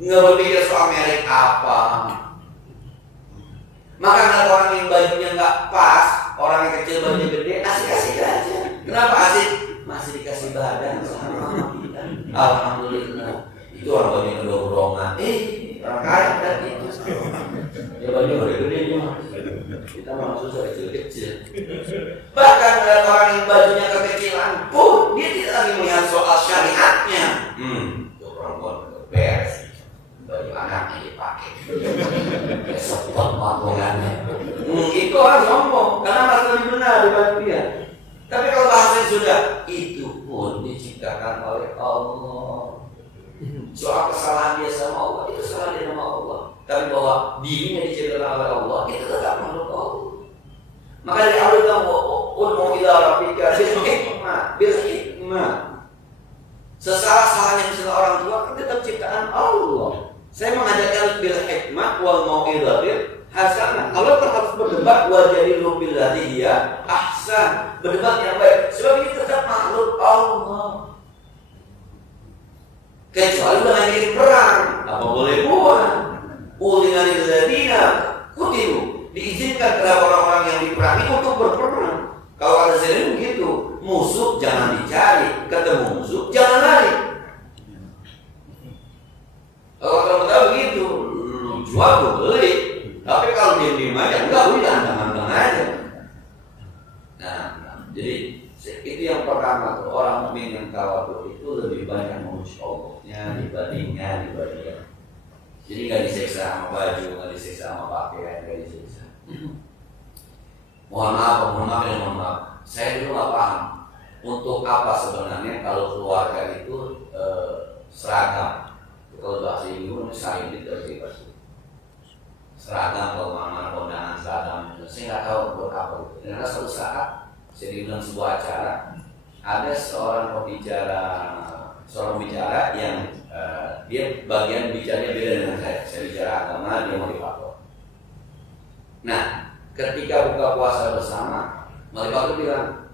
Nggak berpikir soal merek apa. Maka kalau orang yang bajunya nggak pas, orang yang kecil bajunya gede, asik-asik aja. Kenapa asik? Masih dikasih badan sama kita. Alhamdulillah. Itu orang bajunya kedua-kedua. Orang kaya kan itu. Ya baju gede-gede cuma. Kita malah susah kecil-kecil. Bahkan ada orang yang bajunya kekecilan pun dia tidak lagi melihat soal syariatnya. Itu perempuan beres. Baju anaknya dipakai. Sepot patungannya. Itu orang sombong karena merasa lebih benar dibanding dia. Tapi kalau bahasanya sudah, itu pun diciptakan oleh Allah. Soal kesalahan dia sama Allah, itu salah dia sama Allah. Tapi bahwa dirinya diciptakan oleh Allah, itu tetap makhluk Allah. Maka dari awal kita mau ila rabbika bil hikmah. Sesalah-salahnya misalnya orang tua kan tetap ciptaan Allah. Saya mengajak bil hikmah wal mau'izatil hasanah. Allah kan harus berdebat wajadilu billati hiya ahsan. Berdebat yang baik. Sebab ini tetap makhluk Allah. Kecuali mengakhiri perang, apa boleh buat? Ulinanil ladina kutilu, diizinkan kepada orang-orang yang diperangi untuk berperang. Kalau ada sering begitu, musuh jangan dicari, ketemu musuh jangan lari. Kalau kamu tahu begitu, jual gue beli. Tapi kalau diem aja enggak, udah antang-antang aja. Nah, jadi itu yang pertama tuh, orang mukmin yang tawadhu itu lebih banyak memuji Allahnya dibandingnya. Jadi nggak disiksa sama baju, nggak disiksa sama pakaian, nggak disiksa. Mohon maaf. Saya dulu nggak paham untuk apa sebenarnya kalau keluarga itu seragam. Kalau bahasa ibu saya ini terlibat seragam, kalau mana kondangan seragam. Saya nggak tahu buat apa. Ternyata suatu saat saya diundang sebuah acara, ada seorang pembicara yang dia bagian bicaranya beda dengan saya. Saya bicara agama, dia motivator. Nah, ketika buka puasa bersama, motivator bilang,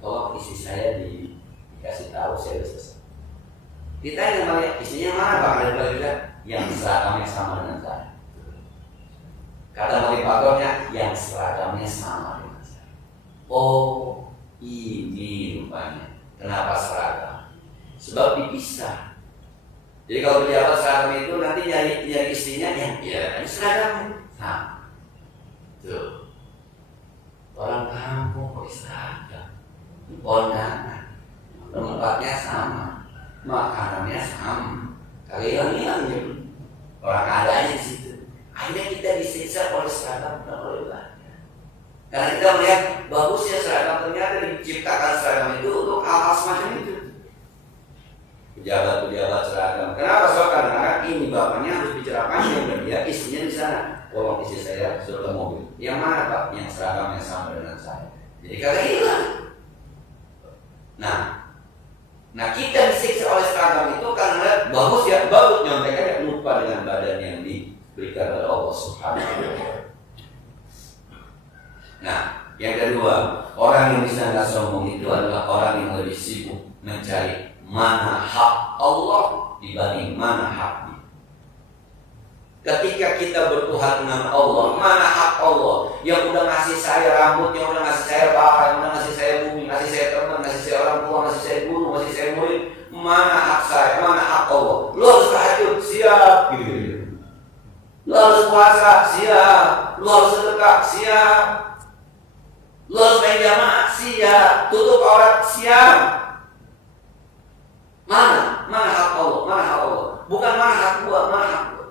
tolong istri saya dikasih tahu saya sudah selesai. Ditanya sama dia, istrinya mana Pak? Ada bilang, yang seragamnya sama dengan saya. Kata motivatornya, yang seragamnya sama dengan saya. Oh, ini rupanya. Kenapa seragam? Sebab dipisah. Jadi kalau pejabat seragam itu nanti nyari istrinya yang ini seragam. Nah, tuh. Orang kampung kok seragam. Kondangan. Tempatnya sama. Makanannya sama. Kalian hilang orang adanya di situ. Akhirnya kita disiksa oleh seragam dan oleh baju. Karena kita melihat bagusnya seragam, ternyata diciptakan seragam itu untuk hal-hal semacam itu. Pejabat seragam. Kenapa? Soal karena ini bapaknya harus bicara panjang dan dia istrinya di sana. Tolong istri saya suruh ke mobil. Yang mana Pak? Yang seragamnya sama dengan saya. Jadi kagak hilang. Nah kita disiksa oleh seragam itu karena bagus nyontekannya lupa dengan badan yang diberikan oleh Allah Subhanahu wa Ta'ala. Nah, yang kedua, orang yang bisa nggak sombong itu adalah orang yang lebih sibuk mencari mana hak Allah dibanding mana hak dia. Ketika kita bertuhan dengan Allah, mana hak Allah yang udah ngasih saya rambut, yang udah ngasih saya bapak, yang udah ngasih saya bumi, ngasih saya teman, ngasih saya orang tua, ngasih saya guru, ngasih saya murid. Mana hak saya, mana hak Allah? Lu harus tahajud, siap, gitu. Lu harus puasa, siap. Lu harus sedekah, siap. Lu harus main jamaah, siap. Tutup aurat, siap. Mana hak Allah? Mana hak Allah? Bukan mana hak gua, mana hak gua.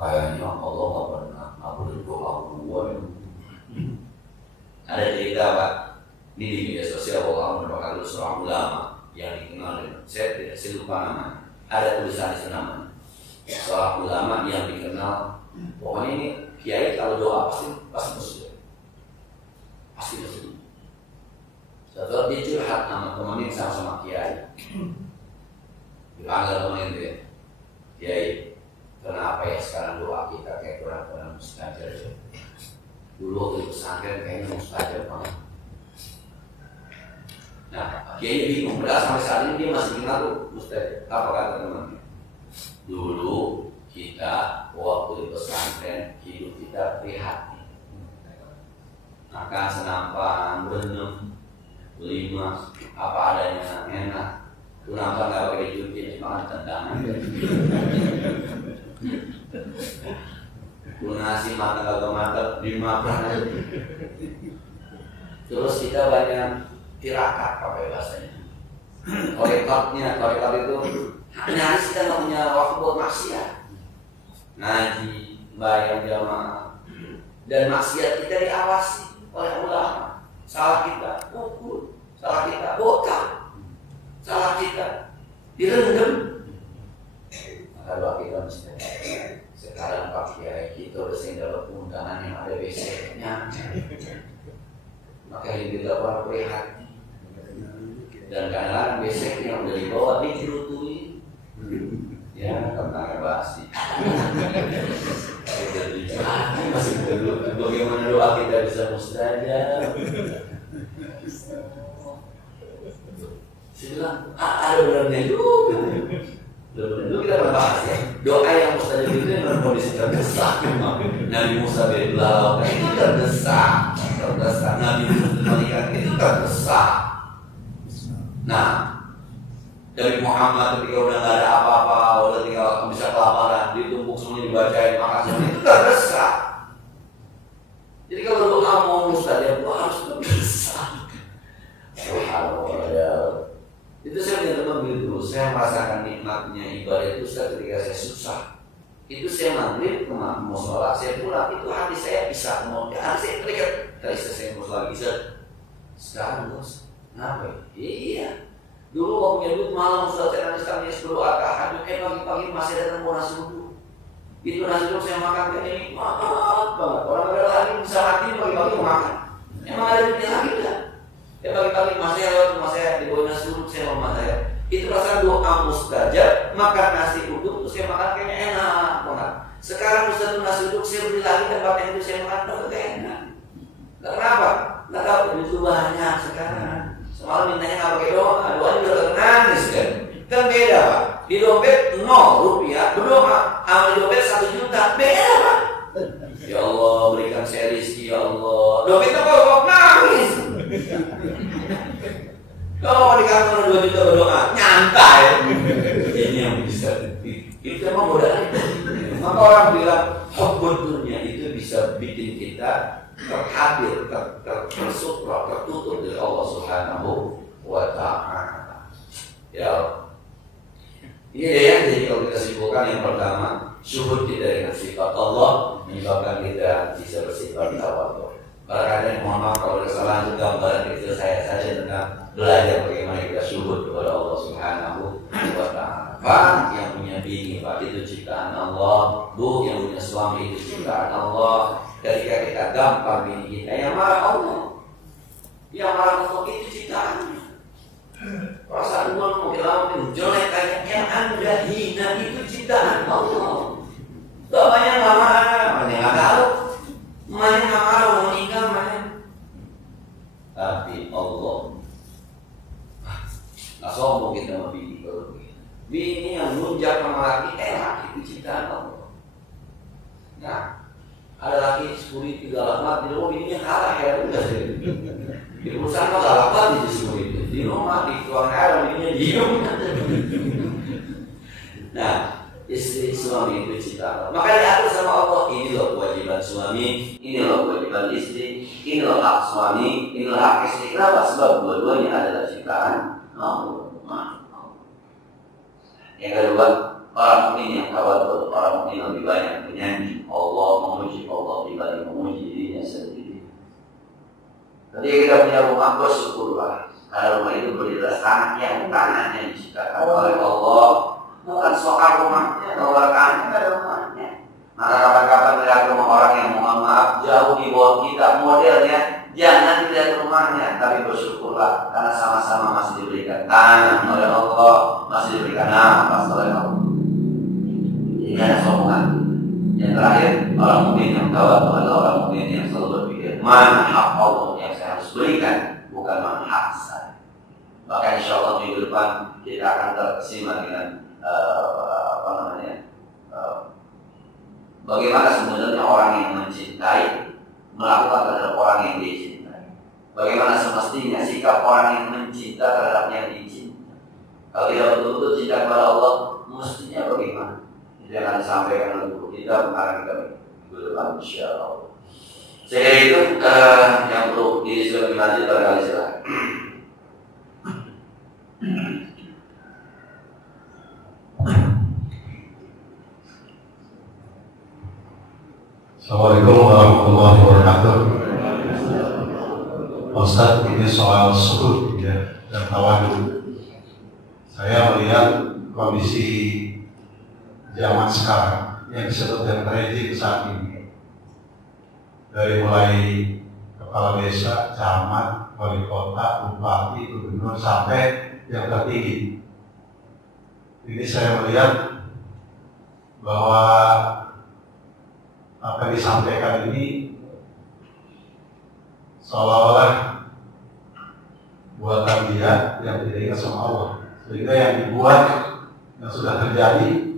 Kayaknya Allah nggak pernah ngabulin doa gua. Ada cerita Pak, ini di media sosial bahwa Allah merupakan seorang ulama yang dikenal dengan saya lupa namanya. Ada tulisan di sana namanya. Seorang ulama yang dikenal Pokoknya ini kiai kalau doa pasti muslim. Pasti muslim. Setelah dia curhat sama temennya sama kiai. Dipanggil temennya dia. Kiai, kenapa ya sekarang doa kita kayak kurang mustajab? Dulu di pesantren kayaknya mustajab banget. Nah, kiai bingung. Padahal sampai saat ini dia masih ingat tuh mustajab. Apa kata teman-teman? Dulu kita waktu di pesantren hidup kita prihatin. Makan senampan, berenang, lima, apa adanya enak. Lu nampak nggak pakai cuci, makan tendangan. Lu nasi makan kagak mantap, dimakan. Terus kita banyak tirakat pakai bahasanya. Korekot itu nyaris kita nggak punya waktu buat maksiat. Ngaji, bayang jamaah, dan maksiat kita diawasi oleh ulama. Salah kita pukul, salah kita botak, salah kita direndam. Maka doa kita mesti sekarang Pak Kiai kita udah sering dapat undangan yang ada WC-nya. Maka yang kita orang prihatin. Dan kadang-kadang WC yang udah dibawa digerutui. Ya, tentang basi. Masih dulu. Bagaimana doa kita bisa mustajab? Saya bilang, ada benar-benar juga. Dulu kita pernah bahas ya, doa yang mustajab itu yang dalam kondisi terdesak memang. Nabi Musa bin Blau itu terdesak. Nabi Musa itu terdesak. Nah, dari Muhammad ketika udah nggak ada apa-apa, udah tinggal bisa kelaparan, ditumpuk semuanya dibacain, maka semuanya itu terdesak. Jadi kalau doa mau mustajab, doa harus terdesak. Subhanallah. Itu saya punya teman begitu, saya merasakan nikmatnya ibadah itu ketika saya susah. Itu saya maghrib ke musola, saya pulang, itu hati saya bisa mau, hati saya terikat. Tadi saya mau lagi sekarang bos, kenapa? Iya. Dulu kalau punya duit malam saya nangis berdoa tahajud, pagi-pagi masih datang mau nasi uduk. Itu nasi uduk saya makan kayak ini, maaf banget. Orang ada lagi bisa mati pagi-pagi mau makan. Emang ada duitnya lagi enggak? Ya pagi-pagi masih lewat rumah saya dibawa nasi uduk saya sama saya. Itu rasa doa mustajab, makan nasi uduk terus saya makan kayaknya enak banget. Sekarang Ustaz nasi uduk saya beli lagi tempatnya itu saya makan kagak enak. Kenapa? Nggak tahu duit banyak sekarang. Semalam mintanya nggak pakai doa, doanya udah nangis kan? Kan beda Pak. Di dompet 0 rupiah berdoa, sama di dompet 1 juta beda Pak. Ya Allah berikan saya rezeki ya Allah. Dompetnya kok nangis. Kalau di kantor 2 juta berdoa, nyantai. Ini yang bisa. Itu emang modalnya. Maka orang bilang hubbud dunya itu bisa bikin kita terhadir, tersutra, tertutup dari Allah Subhanahu wa Ta'ala. Ya, ini dia yang jadi kalau kita simpulkan yang pertama, syuhud kita dengan sifat Allah menyebabkan kita bisa bersifat tawadhu. Barangkali mohon maaf kalau ada kesalahan itu gambaran kecil saya saja tentang belajar bagaimana kita syuhud kepada Allah Subhanahu wa Ta'ala. Pak yang punya bini, Pak itu ciptaan Allah. Bu yang punya suami itu ciptaan Allah. Ketika kita gampang bini kita, yang marah Allah, yang marah Allah itu ciptaannya. Perasaan gua mau bilang jelek aja, yang anda hina itu ciptaan Allah. Bapaknya nggak marah, mana nggak tahu, mana nggak marah mau meninggal mana. Tapi Allah, nggak sombong kita sama bini kalau begini. Bini yang nunjak sama laki, laki itu ciptaan Allah. Nah. Ada lagi 10 3 alamat di rumah bininya kalah ya udah sih. Di perusahaan mah galak banget di 10 itu. Di rumah di tuang air bininya diem. Nah, istri suami itu ciptaan. Maka diatur sama Allah, ini loh kewajiban suami, ini loh kewajiban istri, ini loh hak suami, ini loh hak istri. Kenapa? Sebab dua-duanya adalah ciptaan Allah. Yang kedua, orang mukmin yang tawadhu, orang mukmin lebih banyak menyanyi Allah, memuji Allah dibanding memuji dirinya sendiri. Ketika kita punya rumah, bersyukurlah karena rumah itu berdiri atas tanah yang tanahnya diciptakan oleh Allah, bukan soal rumahnya, kalau tanahnya nggak ada rumahnya. Maka kapan-kapan melihat rumah orang yang mohon maaf jauh di bawah kita modelnya, jangan dilihat rumahnya, tapi bersyukurlah karena sama-sama masih diberikan tanah oleh Allah, masih diberikan nafas oleh Allah. Ini ada sombongan. Yang terakhir, orang mukmin yang tawadhu adalah orang mukmin yang selalu berpikir, mana hak Allah yang saya harus berikan, bukan mana hak saya. Maka insya Allah minggu depan kita akan terkesima dengan bagaimana sebenarnya orang yang mencintai melakukan terhadap orang yang dicintai. Bagaimana semestinya sikap orang yang mencinta terhadap yang dicinta. Kalau tidak betul-betul cinta kepada Allah, mestinya bagaimana? Itu yang akan disampaikan oleh guru kita mengarang kita minggu depan insya Allah. Sehingga itu yang perlu disuruh lanjut barangkali silakan. Assalamualaikum warahmatullahi wabarakatuh. Ustaz, ini soal suhud ya, dan tawadhu. Saya melihat kondisi zaman sekarang yang disebut dengan rezim saat ini, dari mulai kepala desa, camat, wali kota, bupati, gubernur sampai yang tertinggi. Ini saya melihat bahwa apa yang disampaikan ini seolah-olah buatan dia yang tidak ingat sama Allah, sehingga yang dibuat yang sudah terjadi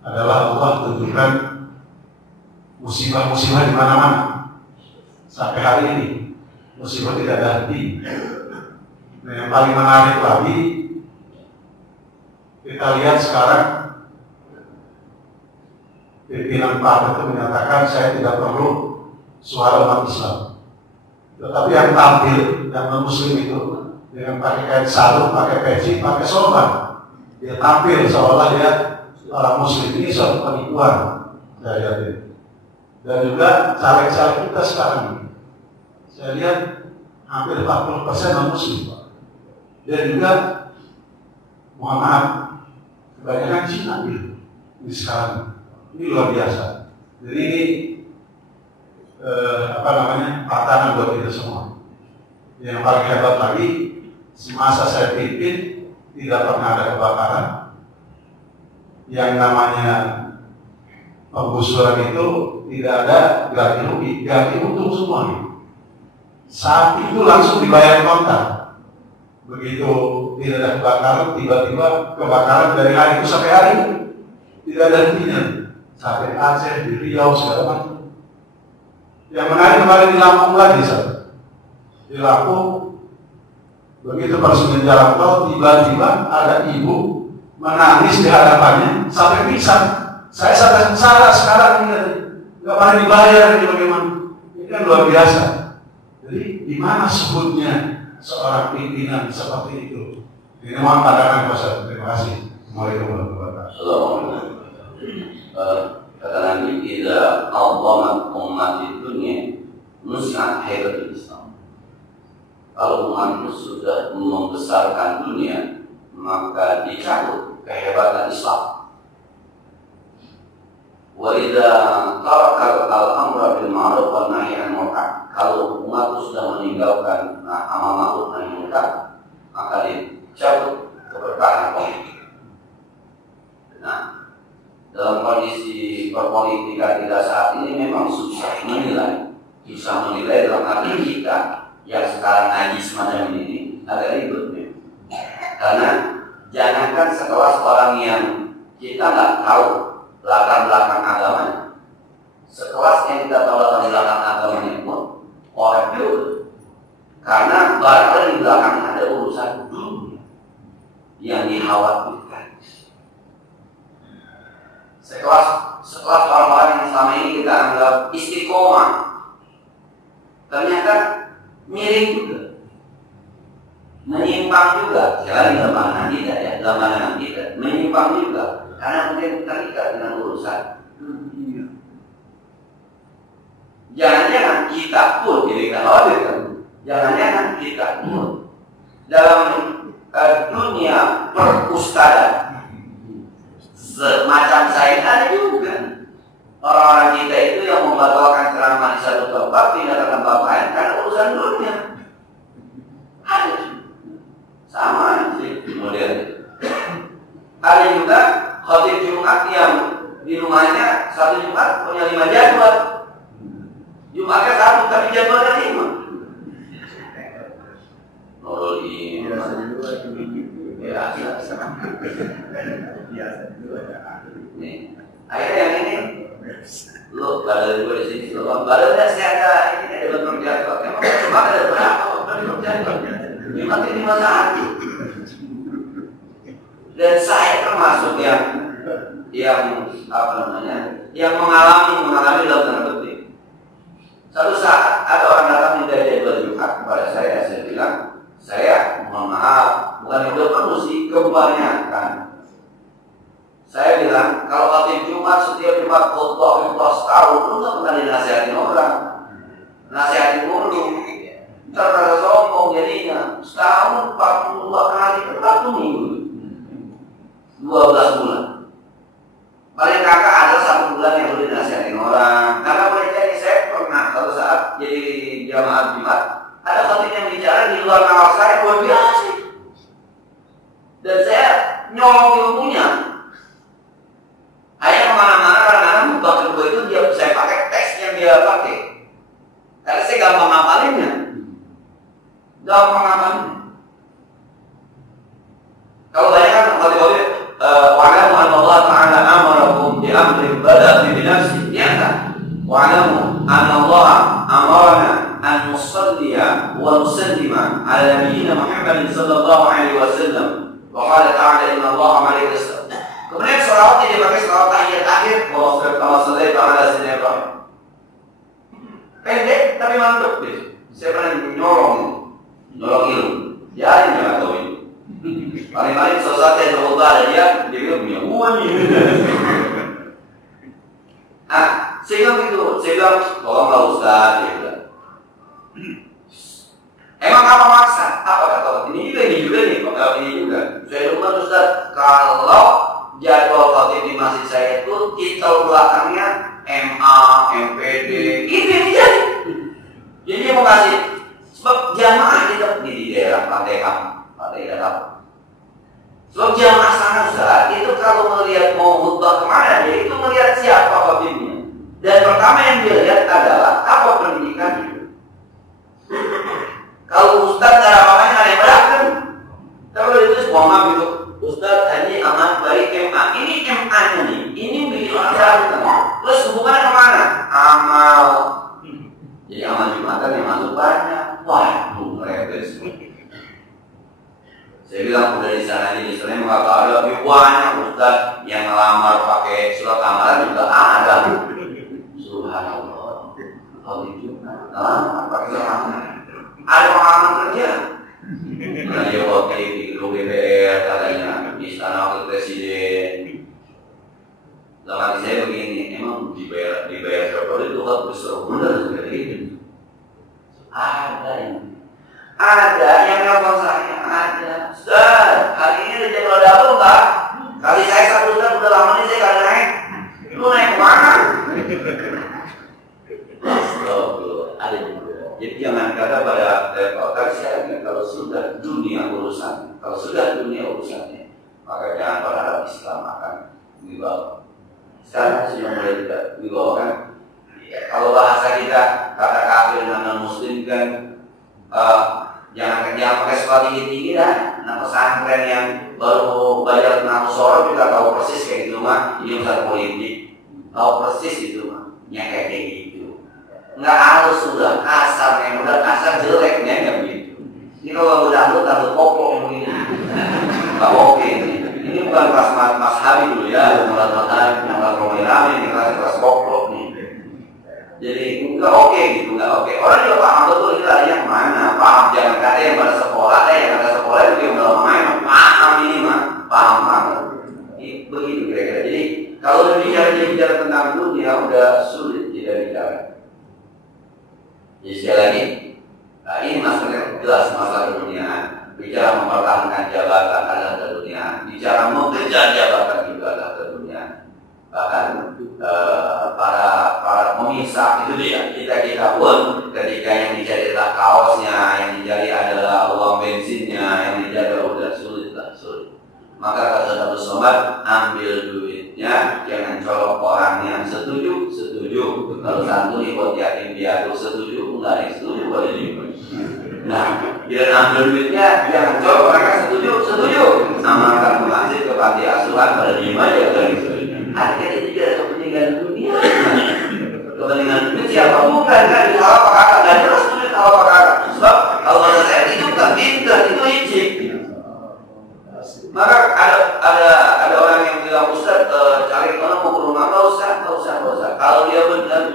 adalah Allah tunjukkan musibah-musibah di mana-mana sampai hari ini. Musibah tidak ada henti. Nah, yang paling menarik lagi, kita lihat sekarang pimpinan partai itu menyatakan saya tidak perlu suara umat Islam. Tetapi yang tampil, yang non-muslim itu dengan pakai kain sarung, pakai peci, pakai sorban, dia tampil seolah dia orang muslim. Ini suatu penipuan, saya lihat ini. Dan juga caleg-caleg kita sekarang ini, saya lihat hampir 40% non-muslim, dan juga mohon maaf, kebanyakan Cina gitu ini sekarang. Ini luar biasa. Jadi ini patahan buat kita semua. Yang paling hebat lagi, semasa saya pimpin tidak pernah ada kebakaran. Yang namanya penggusuran itu tidak ada ganti rugi, ganti untung semua. Saat itu langsung dibayar kontak. Begitu tidak ada kebakaran, tiba-tiba kebakaran dari hari itu sampai hari ini tidak ada hentinya. Sampai Aceh, di Riau, segala macam. Yang menarik kemarin di Lampung lagi, di Lampung, begitu persiapan jalan tol, tiba-tiba ada ibu menangis di hadapannya sampai pingsan. Saya sampai sengsara sekarang ini, nggak pernah dibayar ini bagaimana? Ini kan luar biasa. Jadi di mana sebutnya seorang pimpinan seperti itu? Ini mohon pandangan Ustaz. Terima kasih. Assalamualaikum warahmatullahi wabarakatuh. Kata Nabi, "Idza a'zamat ummati dunya nus'at haibatul Islam." Kalau umat itu sudah membesarkan dunia, maka dicabut kehebatan Islam. Wa idza taraka al-amra bil ma'ruf wa nahy 'anil munkar. Kalau umat itu sudah meninggalkan amal ma'ruf nahi munkar, maka dicabut keberkahan politik. Nah, dalam kondisi perpolitikan kita saat ini memang susah menilai. Susah menilai dalam arti kita yang sekarang ngaji semacam ini agak ribet. Karena jangankan sekelas orang yang kita nggak tahu latar belakang agamanya, sekelas yang kita tahu latar belakang agamanya pun orang itu, karena barangkali di belakang ada urusan dunia yang dikhawatirkan. Sekelas orang-orang yang selama ini kita anggap istiqomah, ternyata miring juga, menyimpang juga. Sekali dalam pandangan kita ya, dalam pandangan kita menyimpang juga, karena mungkin terikat dengan urusan dunia. Jangan-jangan kita pun jadi khawatirkan. Jangan-jangan kita pun dalam dunia perustadaan semacam saya ada juga Orang-orang kita itu yang membatalkan ceramah di satu tempat pindah ke tempat lain karena urusan dunia. Ada sama sih model. Ada juga khotib Jumat yang di rumahnya satu Jumat punya 5 jadwal. Jumatnya 1 tapi jadwalnya 5. Nurul ini biasa juga. Nih, akhirnya yang ini lo badal juga di sini. Lo badalnya saya ada ini ada bentuk jadwal. Emang cuma ada berapa bentuk jadwal? Jumat ini masa hati. Dan saya termasuk yang apa namanya, yang mengalami dalam tanda petik. Satu saat ada orang datang minta jadwal Jumat kepada saya bilang, saya mohon maaf, bukan itu perlu sih, kebanyakan. Saya bilang, kalau khotib Jumat setiap Jumat khutbah setahun, lu nggak pernah dinasihatin orang, nasihatin mulu, terasa sombong jadinya. Setahun 42 kali, 40 minggu, 12 bulan. Paling kakak ada 1 bulan yang boleh dinasihatin orang. Karena boleh jadi saya pernah satu saat jadi jamaah Jumat, ada khotib yang bicara di luar nawar saya luar biasa, dan saya nyolong ilmunya. Ayah kemana-mana kadang-kadang khutbah kedua itu saya pakai teks yang dia pakai, karena saya gampang ngapalinnya. Kalau banyak kan khotib wa'alamu anna Allah ta'ala amarakum bi'amrin bada fi nafsi, ya kan? Wa'alamu anna Allah amarana an nusalliya wa nusallima ala nabiyyina Muhammadin sallallahu alaihi wasallam wa qala ta'ala inna Allah malaikatahu. Kemudian salawat yang dipakai salawat tahiyat akhir, wa sallallahu ala sayyidina Ibrahim. Pendek tapi mantap deh. Saya pernah nyolong ilmu. Jadi nggak tahu ini. Paling-paling sesuatu yang berubah ada dia bilang punya uang ini. Sehingga gitu, saya bilang, tolonglah Ustaz, dia bilang. Emang apa maksa? Apa kata ini juga nih, ini juga. Saya bilang Ustaz, kalau jadwal khotib di masjid saya itu titel belakangnya MA, MPD, ini jadi. Jadi dia mau kasih, sebab jamaah di daerah Pantai Datang. Sebab jamaah sana Ustaz, itu kalau melihat mau khutbah kemana dia itu melihat siapa khotibnya. Dan pertama yang dia lihat adalah apa pendidikannya. Kalau Ustaz cara pamannya ada yang beragam. Kalau itu maaf itu Ustaz tadi aman baik MA. Ini MA-nya nih, ini bikin orang beragam. Terus hubungannya kemana? Amal. Jadi amal Jumatan yang masuk banyak. Wah, repes. Saya bilang udah di sana di Islam nggak ada, tapi banyak Ustaz yang ngelamar pakai surat amalan juga ada. Subhanallah. Kalau itu ngelamar pakai surat amalan. Ada pengalaman kerja. Nah, dia wakil di gedung DPR katanya di istana wakil presiden. Zaman saya begini, emang dibayar berapa itu kan besar benar seperti itu. Ada yang nelfon saya, ada. Ustaz, hari ini ada jadwal dapur nggak? Kali saya satu Ustaz, udah lama nih saya kagak naik. Lu naik kemana? Ada juga. Jadi jangan kata pada level sekali kalau sudah dunia urusannya, maka jangan berharap Islam akan dibawa. Sekarang sudah mulai tidak dibawa kan? Ya, kalau bahasa kita kata kafir dan non muslim kan. Jangan pakai sekolah tinggi-tinggi dah. Nah, pesantren yang baru belajar tentang sorot juga tahu persis kayak gitu mah. Ini urusan politik, tahu persis itu mah. Kayak gitu. Nggak halus sudah kasar, yang udah kasar jeleknya nggak begitu. Ini kalau udah lu taruh koplo yang begini, nggak oke ini. Ini bukan kelas mas Habib dulu ya, kelas mas Habib, kelas Romi, ini kelas koplo nih. Jadi nggak oke gitu, nggak oke. Orang juga paham betul ini larinya kemana. Paham jangan kata yang pada sekolah, yang pada sekolah itu yang belum main. Paham ini mah, paham banget. Begitu kira-kira. Jadi kalau bicara tentang dunia udah sulit kita bicara. Jadi sekali lagi, ini masalah jelas masalah keduniaan. Bicara mempertahankan jabatan adalah keduniaan. Bicara mengejar jabatan juga adalah keduniaan. bahkan para pemisah itu dia. Kita pun ketika yang dicari adalah kaosnya, yang dicari adalah uang bensinnya, yang dicari udah sulit. Maka kata Satu Somad, ambil duitnya, jangan colok orang yang setuju. Kalau santuni buat yatim piatu setuju, enggak yang setuju boleh juga. Nah, dia ambil duitnya, jangan colok orang yang setuju. Amalkan ke masjid, ke panti asuhan, pada diem aja kan. Artinya itu juga kepentingan dunia. Kepentingan dunia siapa bukan kan? Salah apa kakak? Dan terus duit salah apa kakak? Sebab kalau saya itu bukan pintar, itu licik. Maka ada orang yang bilang, Ustaz, cari orang mau ke rumah, nggak usah. Kalau dia benar